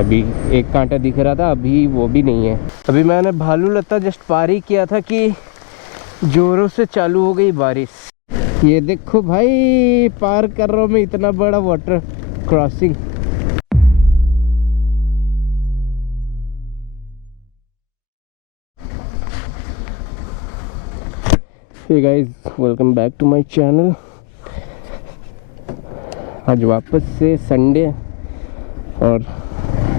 अभी एक कांटा दिख रहा था, अभी वो भी नहीं है। अभी मैंने भालू लता जस्ट पार ही किया था कि जोरों से चालू हो गई बारिश। ये देखो भाई, पार कर रहा हूँ मैं इतना बड़ा water crossing. Hey guys, welcome back to my channel. आज वापस से संडे और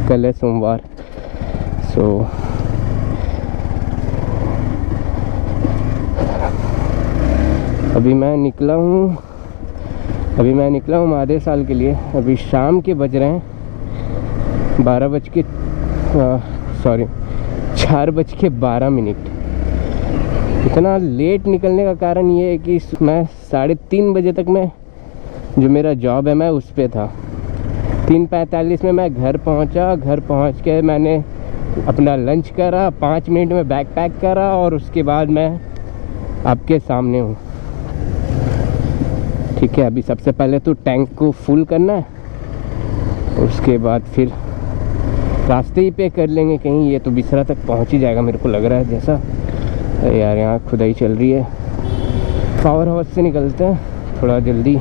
कल है सोमवार। अभी मैं निकला हूँ महादेव साल के लिए। अभी शाम के बज रहे हैं 4:12। इतना लेट निकलने का कारण ये है कि मैं 3:30 बजे तक मैं जो मेरा जॉब है मैं उस पे था। 3:45 में मैं घर पहुंचा। घर पहुंच के मैंने अपना लंच करा, 5 मिनट में बैग पैक करा और उसके बाद मैं आपके सामने हूँ। ठीक है, अभी सबसे पहले तो टैंक को फुल करना है, उसके बाद फिर रास्ते ही पे कर लेंगे कहीं। ये तो बिसरा तक पहुँच ही जाएगा मेरे को लग रहा है जैसा। यार यहाँ खुदाई चल रही है। पावर हाउस से निकलते हैं थोड़ा जल्दी,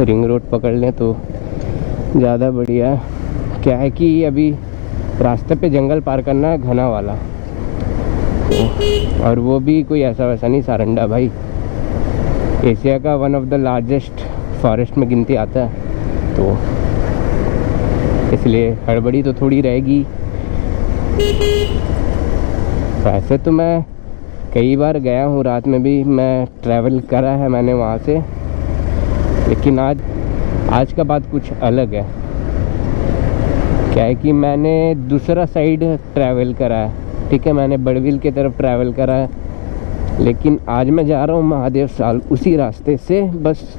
रिंग रोड पकड़ लें तो ज़्यादा बढ़िया है। क्या है कि अभी रास्ते पे जंगल पार करना है घना वाला, और वो भी कोई ऐसा वैसा नहीं, सारंडा भाई एशिया का one of the largest forest में गिनती आता है, तो इसलिए हड़बड़ी तो थोड़ी रहेगी। वैसे तो मैं कई बार गया हूँ, रात में भी मैं ट्रैवल करा है मैंने वहाँ से, लेकिन आज का बात कुछ अलग है। क्या है कि मैंने दूसरा साइड ट्रैवल करा है। ठीक है, मैंने बड़बिल की तरफ ट्रैवल करा है, लेकिन आज मैं जा रहा हूँ महादेव साल उसी रास्ते से। बस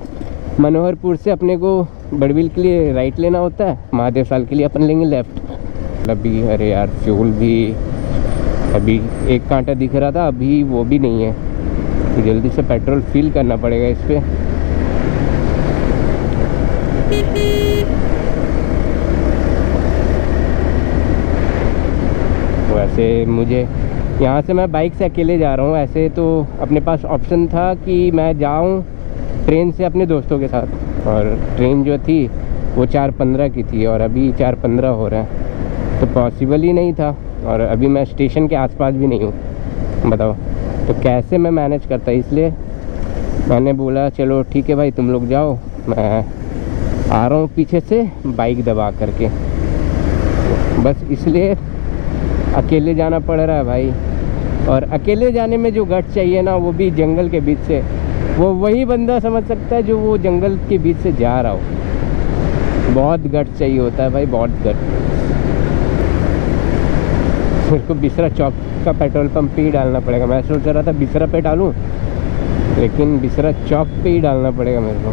मनोहरपुर से अपने को बड़बिल के लिए राइट लेना होता है, महादेव साल के लिए अपन लेंगे लेफ्ट। अभी अरे यार, फ्यूल भी अभी एक कांटा दिख रहा था, अभी वो भी नहीं है, तो जल्दी से पेट्रोल फिल करना पड़ेगा इस पे। वैसे मुझे यहाँ से मैं बाइक से अकेले जा रहा हूँ। ऐसे तो अपने पास ऑप्शन था कि मैं जाऊँ ट्रेन से अपने दोस्तों के साथ, और ट्रेन जो थी वो 4:15 की थी और अभी 4:15 हो रहा है, तो पॉसिबल ही नहीं था। और अभी मैं स्टेशन के आसपास भी नहीं हूँ, बताओ तो कैसे मैं मैनेज करता। इसलिए मैंने बोला चलो ठीक है भाई, तुम लोग जाओ, मैं आ रहा हूँ पीछे से बाइक दबा करके। बस इसलिए अकेले जाना पड़ रहा है भाई। और अकेले जाने में जो गट चाहिए ना, वो भी जंगल के बीच से, वो वही बंदा समझ सकता है जो वो जंगल के बीच से जा रहा हो। बहुत गट चाहिए होता है भाई, बहुत गट। मेरे को बिसरा चौक का पेट्रोल पंप पे ही डालना पड़ेगा। मैं सोच रहा था बिसरा पे डालूं, लेकिन बिसरा चौक पे ही डालना पड़ेगा मेरे को।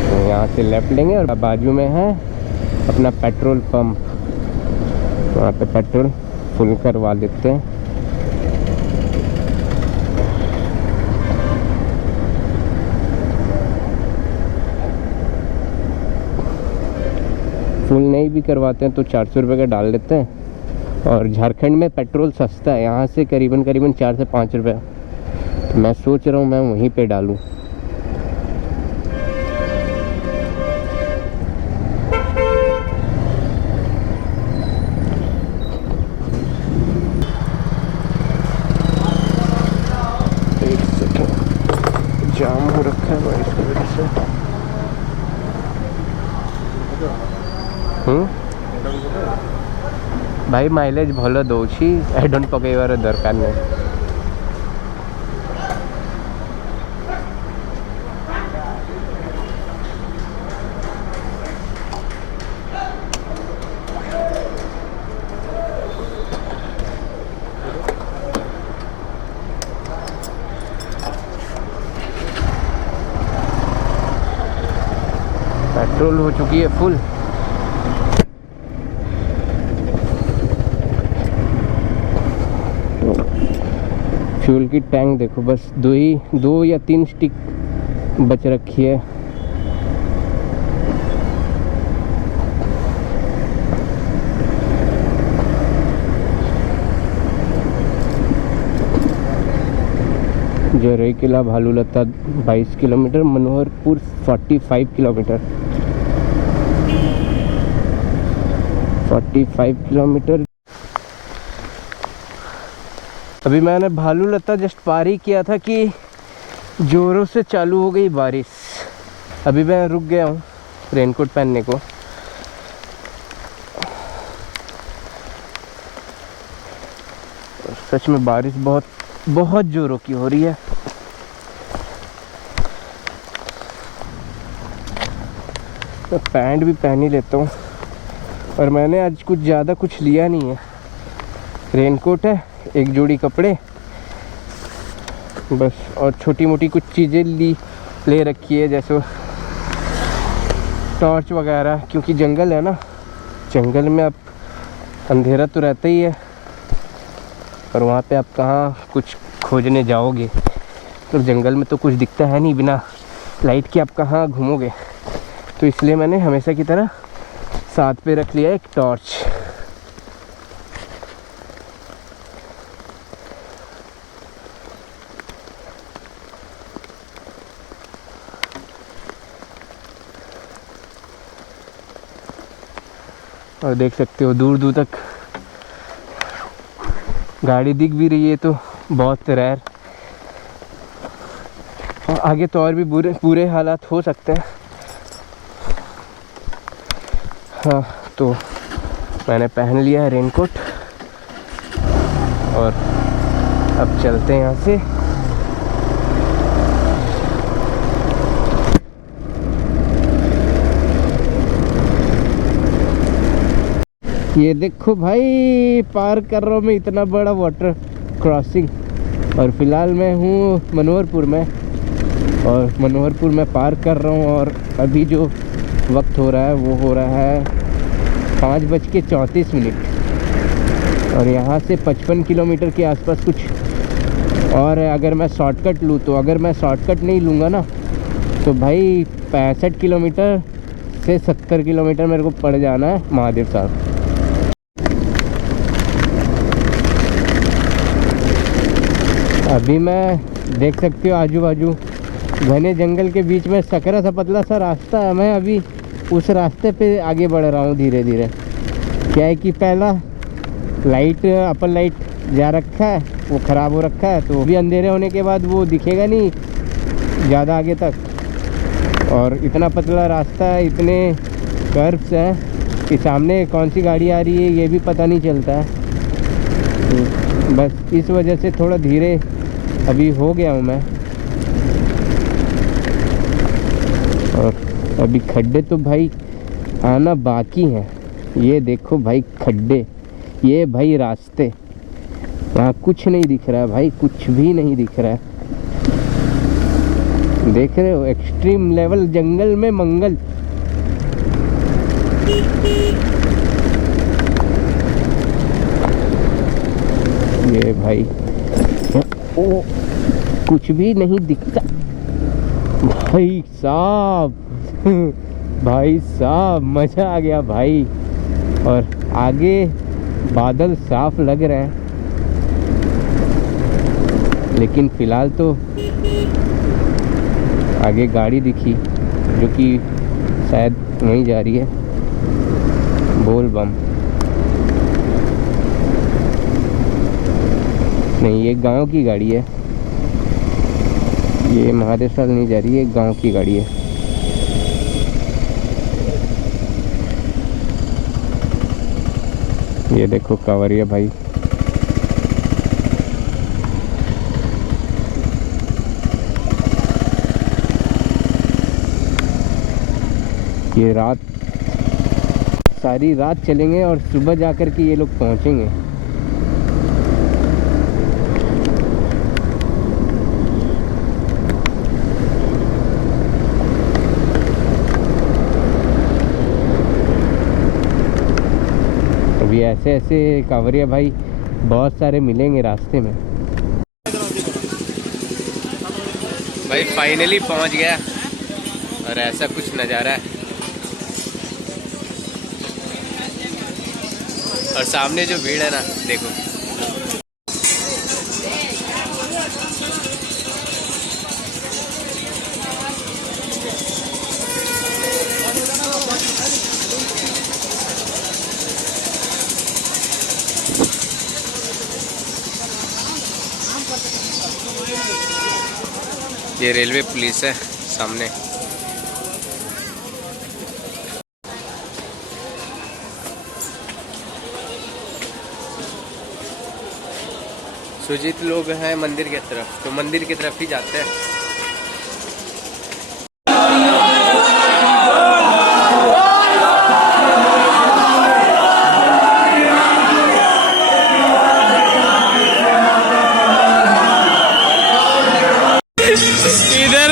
तो यहाँ से लेफ्ट लेंगे और बाजू में है अपना पेट्रोल पंप, वहाँ पे पेट्रोल फुल करवा देते हैं। फुल नहीं भी करवाते हैं तो 400 रुपये का डाल देते हैं। और झारखंड में पेट्रोल सस्ता है, यहाँ से करीबन 4 से 5 रुपये। तो मैं सोच रहा हूँ मैं वहीं पे डालूँ। एक सेकंड, जाम हो रखा है बारिश की वजह से। भाई माइलेज भल दौची, एडन पकईबार दरकार नहीं। पेट्रोल हो चुकी है फुल। फ्यूल की टैंक देखो, बस 2 या 3 स्टिक बच रखी है। Seraikela Bhalulata 22 kilometre, Manoharpur 45 kilometre. 45 kilometre. अभी मैंने भालूलता जस्ट पार ही किया था कि जोरों से चालू हो गई बारिश। अभी मैं रुक गया हूँ रेनकोट पहनने को। सच में बारिश बहुत बहुत जोरों की हो रही है। तो पैंट भी पहन ही लेता हूँ। और मैंने आज कुछ ज़्यादा कुछ लिया नहीं है, रेनकोट है, एक जोड़ी कपड़े बस, और छोटी मोटी कुछ चीज़ें ले रखी है, जैसे टॉर्च वगैरह, क्योंकि जंगल है ना, जंगल में अब अंधेरा तो रहता ही है और वहाँ पे आप कहाँ कुछ खोजने जाओगे, तो जंगल में तो कुछ दिखता है नहीं, बिना लाइट के आप कहाँ घूमोगे। तो इसलिए मैंने हमेशा की तरह साथ पे रख लिया एक टॉर्च। और देख सकते हो दूर दूर तक गाड़ी दिख भी रही है, तो बहुत रेयर। और आगे तो और भी बुरे हालात हो सकते हैं। हाँ, तो मैंने पहन लिया है रेनकोट और अब चलते हैं यहाँ से। ये देखो भाई, पार कर रहा हूँ मैं इतना बड़ा वाटर क्रॉसिंग। और फिलहाल मैं हूँ मनोहरपुर में, और मनोहरपुर में पार कर रहा हूँ। और अभी जो वक्त हो रहा है वो हो रहा है 5:34। और यहाँ से 55 किलोमीटर के आसपास कुछ और है। अगर मैं शॉर्टकट लूँ तो, अगर मैं शॉर्टकट नहीं लूँगा ना तो भाई 65 किलोमीटर से 70 किलोमीटर मेरे को पड़ जाना है महादेव साहब। अभी मैं देख सकते हो आजू बाजू घने जंगल के बीच में सकरा सा पतला सा रास्ता है। मैं अभी उस रास्ते पे आगे बढ़ रहा हूँ धीरे धीरे। क्या है कि पहला लाइट, अपर लाइट जा रखा है, वो ख़राब हो रखा है, तो भी अंधेरे होने के बाद वो दिखेगा नहीं ज़्यादा आगे तक। और इतना पतला रास्ता है, इतने कर्व्स हैं कि सामने कौन सी गाड़ी आ रही है ये भी पता नहीं चलता है। तो बस इस वजह से थोड़ा धीरे अभी हो गया हूँ मैं। और अभी खड्डे तो भाई आना बाकी हैं। ये देखो भाई खड्डे, ये भाई रास्ते, यहाँ कुछ नहीं दिख रहा है भाई, कुछ भी नहीं दिख रहा है। देख रहे हो, एक्सट्रीम लेवल जंगल में मंगल। ये भाई ओ, कुछ भी नहीं दिखता भाई साहब। भाई साहब मज़ा आ गया भाई। और आगे बादल साफ लग रहे हैं, लेकिन फ़िलहाल तो आगे गाड़ी दिखी जो कि शायद वहीं जा रही है, बोल बम। नहीं, ये गांव की गाड़ी है, ये महादेव साल नहीं जा रही है, गांव की गाड़ी है। ये देखो कांवरिया भाई। ये रात, सारी रात चलेंगे और सुबह जाकर के ये लोग पहुंचेंगे। अभी ऐसे ऐसे कांवरिया भाई बहुत सारे मिलेंगे रास्ते में। भाई फाइनली पहुंच गया और ऐसा कुछ नज़ारा है। और सामने जो भीड़ है ना, देखो ये रेलवे पुलिस है सामने। सुजीत लोग हैं मंदिर की तरफ, तो मंदिर की तरफ ही जाते हैं। इधर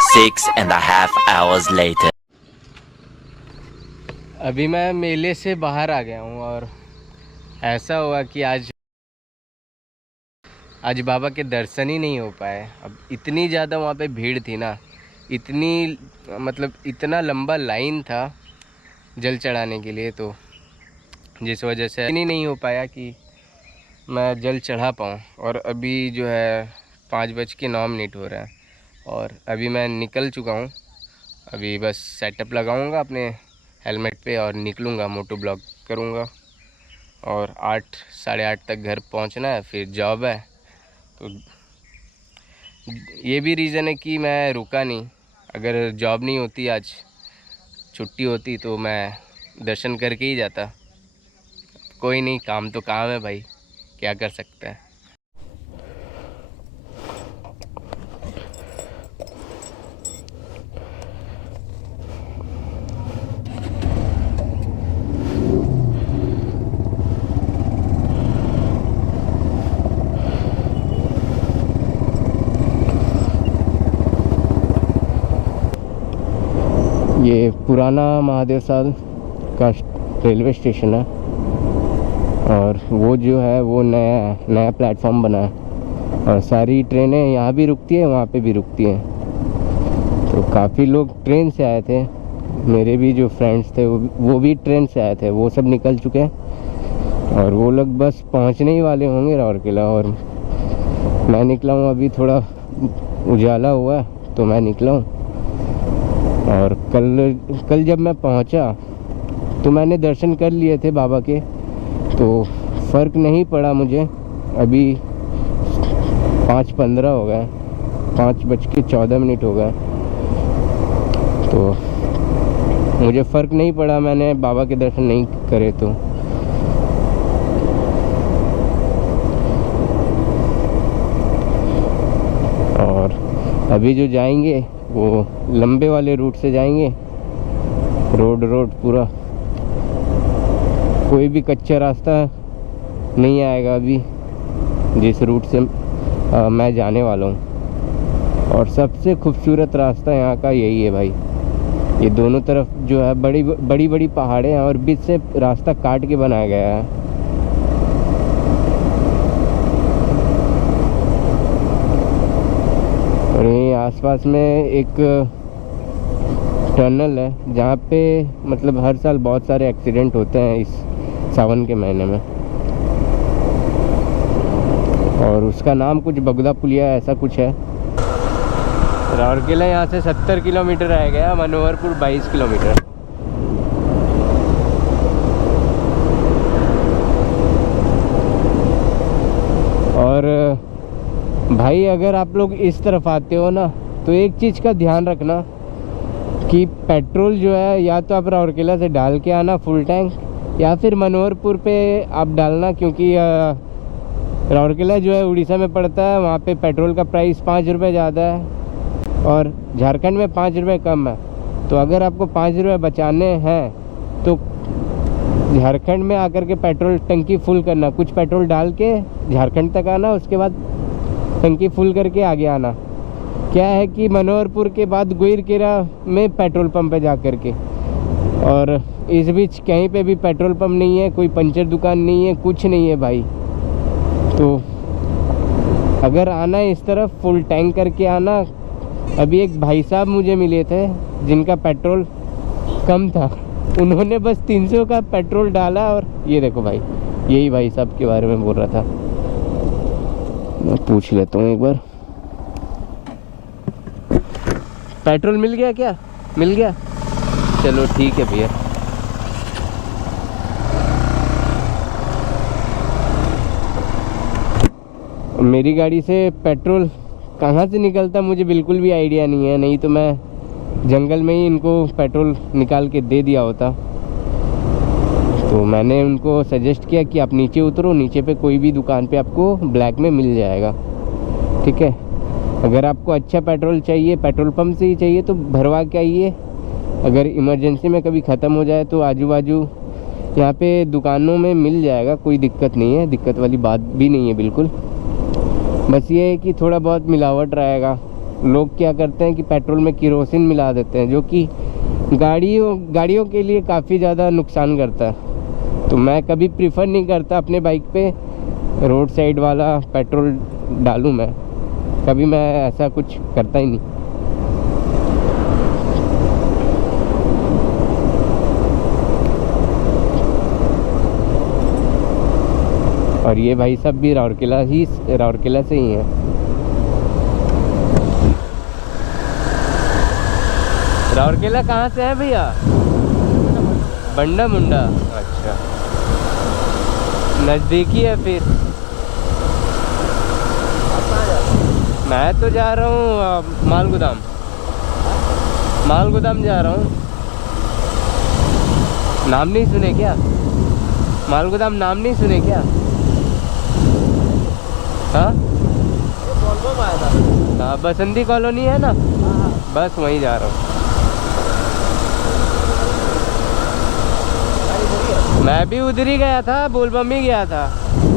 Six and a half hours later. अभी मैं मेले से बाहर आ गया हूँ और ऐसा हुआ कि आज बाबा के दर्शन ही नहीं हो पाए। अब इतनी ज़्यादा वहाँ पे भीड़ थी ना, इतनी मतलब इतना लंबा लाइन था जल चढ़ाने के लिए, तो जिस वजह से नहीं हो पाया कि मैं जल चढ़ा पाऊँ। और अभी जो है 5:09 हो रहा है और अभी मैं निकल चुका हूँ। अभी बस सेटअप लगाऊंगा अपने हेलमेट पे और निकलूँगा, मोटो ब्लॉग करूँगा और 8 साढ़े 8 तक घर पहुँचना है, फिर जॉब है। तो ये भी रीज़न है कि मैं रुका नहीं। अगर जॉब नहीं होती, आज छुट्टी होती, तो मैं दर्शन करके ही जाता। कोई नहीं, काम तो काम है भाई, क्या कर सकते हैं। ये पुराना महादेव साल का रेलवे स्टेशन है और वो जो है वो नया प्लेटफॉर्म बना है और सारी ट्रेनें यहाँ भी रुकती है, वहाँ पे भी रुकती हैं। तो काफ़ी लोग ट्रेन से आए थे, मेरे भी जो फ्रेंड्स थे वो भी ट्रेन से आए थे। वो सब निकल चुके हैं और वो लोग बस पहुँचने ही वाले होंगे राउरकेला। और मैं निकला हूँ, अभी थोड़ा उजाला हुआ है तो मैं निकला हूँ। और कल जब मैं पहुंचा तो मैंने दर्शन कर लिए थे बाबा के, तो फ़र्क नहीं पड़ा मुझे। अभी 5:15 हो गए, 5:14 हो गए, तो मुझे फ़र्क नहीं पड़ा, मैंने बाबा के दर्शन नहीं करे। तो और अभी जो जाएंगे वो लंबे वाले रूट से जाएंगे, रोड पूरा, कोई भी कच्चा रास्ता नहीं आएगा अभी जिस रूट से मैं जाने वाला हूँ। और सबसे खूबसूरत रास्ता यहाँ का यही है भाई। ये दोनों तरफ जो है बड़ी पहाड़ें हैं और बीच से रास्ता काट के बनाया गया है। और यहीं आसपास में एक टनल है जहाँ पे मतलब हर साल बहुत सारे एक्सीडेंट होते हैं इस सावन के महीने में, और उसका नाम कुछ बगदा पुलिया ऐसा कुछ है। राउरकेला यहाँ से 70 किलोमीटर रह गया, मनोहरपुर 22 किलोमीटर। और भाई अगर आप लोग इस तरफ आते हो ना, तो एक चीज़ का ध्यान रखना कि पेट्रोल जो है या तो आप राउरकेला से डाल के आना फुल टैंक, या फिर मनोहरपुर पे आप डालना, क्योंकि राउरकेला जो है उड़ीसा में पड़ता है, वहाँ पे पेट्रोल का प्राइस 5 रुपये ज़्यादा है और झारखंड में 5 रुपये कम है। तो अगर आपको 5 रुपये बचाने हैं तो झारखंड में आकर के पेट्रोल टंकी फुल करना, कुछ पेट्रोल डाल के झारखंड तक आना, उसके बाद टंकी फुल करके आगे आना। क्या है कि मनोहरपुर के बाद गुइरकेरा में पेट्रोल पंप है जा कर के, और इस बीच कहीं पे भी पेट्रोल पंप नहीं है, कोई पंचर दुकान नहीं है, कुछ नहीं है भाई। तो अगर आना है इस तरफ फुल टैंक करके आना। अभी एक भाई साहब मुझे मिले थे जिनका पेट्रोल कम था, उन्होंने बस 300 का पेट्रोल डाला, और ये देखो भाई, यही भाई साहब के बारे में बोल रहा था। मैं पूछ लेता हूँ एक बार, पेट्रोल मिल गया क्या? मिल गया, चलो ठीक है भैया। मेरी गाड़ी से पेट्रोल कहाँ से निकलता मुझे बिल्कुल भी आइडिया नहीं है, नहीं तो मैं जंगल में ही इनको पेट्रोल निकाल के दे दिया होता। तो मैंने उनको सजेस्ट किया कि आप नीचे उतरो, नीचे पे कोई भी दुकान पे आपको ब्लैक में मिल जाएगा, ठीक है। अगर आपको अच्छा पेट्रोल चाहिए, पेट्रोल पंप से ही चाहिए, तो भरवा के आइए। अगर इमरजेंसी में कभी ख़त्म हो जाए तो आजू बाजू यहाँ पे दुकानों में मिल जाएगा, कोई दिक्कत नहीं है, दिक्कत वाली बात भी नहीं है बिल्कुल। बस ये है कि थोड़ा बहुत मिलावट रहेगा। लोग क्या करते हैं कि पेट्रोल में केरोसिन मिला देते हैं, जो कि गाड़ियों के लिए काफ़ी ज़्यादा नुकसान करता है। तो मैं कभी प्रीफर नहीं करता अपने बाइक पे रोड साइड वाला पेट्रोल डालूं। मैं कभी मैं ऐसा कुछ करता ही नहीं। और ये भाई सब भी राउरकेला से ही हैं। राउरकेला कहाँ से है भैया? बंडा मुंडा, अच्छा नज़दीकी है फिर। मैं तो जा रहा हूँ माल गोदाम जा रहा हूँ। नाम नहीं सुने क्या? माल गोदाम नाम नहीं सुने क्या? हाँ हाँ, बसंती कॉलोनी है ना, बस वहीं जा रहा हूँ। मैं भी उधर ही गया था, बोलबम ही गया था।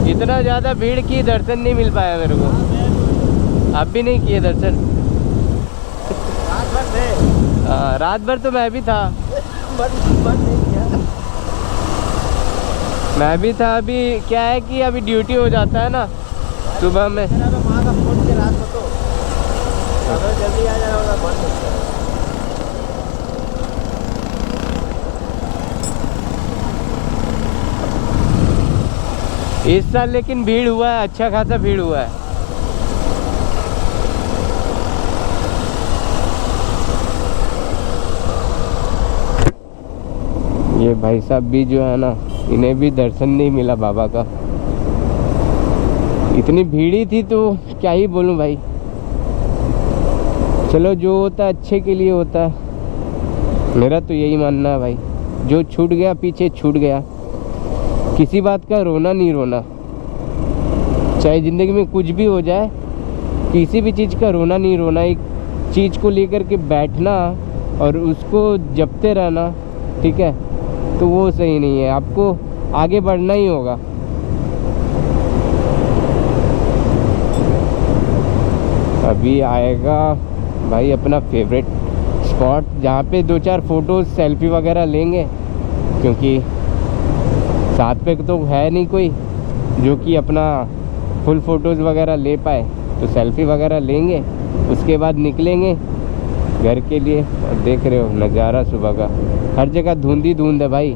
इतना ज़्यादा भीड़ की दर्शन नहीं मिल पाया मेरे को। आप भी नहीं किए दर्शन? हाँ, रात भर तो मैं भी था। मैं भी था। अभी क्या है कि अभी ड्यूटी हो जाता है ना सुबह में। जल्दी आ जाना। इस साल लेकिन भीड़ हुआ है, अच्छा खासा भीड़ हुआ है। ये भाई साहब भी जो है ना, इन्हें भी दर्शन नहीं मिला बाबा का। इतनी भीड़ी थी तो क्या ही बोलूं भाई। चलो, जो होता है अच्छे के लिए होता है, मेरा तो यही मानना है भाई। जो छूट गया पीछे छूट गया। किसी बात का रोना नहीं रोना, चाहे ज़िंदगी में कुछ भी हो जाए, किसी भी चीज़ का रोना नहीं रोना। एक चीज़ को लेकर के बैठना और उसको जपते रहना, ठीक है, तो वो सही नहीं है। आपको आगे बढ़ना ही होगा। अभी आएगा भाई अपना फेवरेट स्पॉट, जहाँ पे 2-4 फ़ोटोज़ सेल्फी वगैरह लेंगे, क्योंकि साथ पे तो है नहीं कोई जो कि अपना फुल फ़ोटोज़ वगैरह ले पाए। तो सेल्फी वगैरह लेंगे, उसके बाद निकलेंगे घर के लिए। और देख रहे हो नज़ारा सुबह का, हर जगह धुंध ही धुंध है भाई।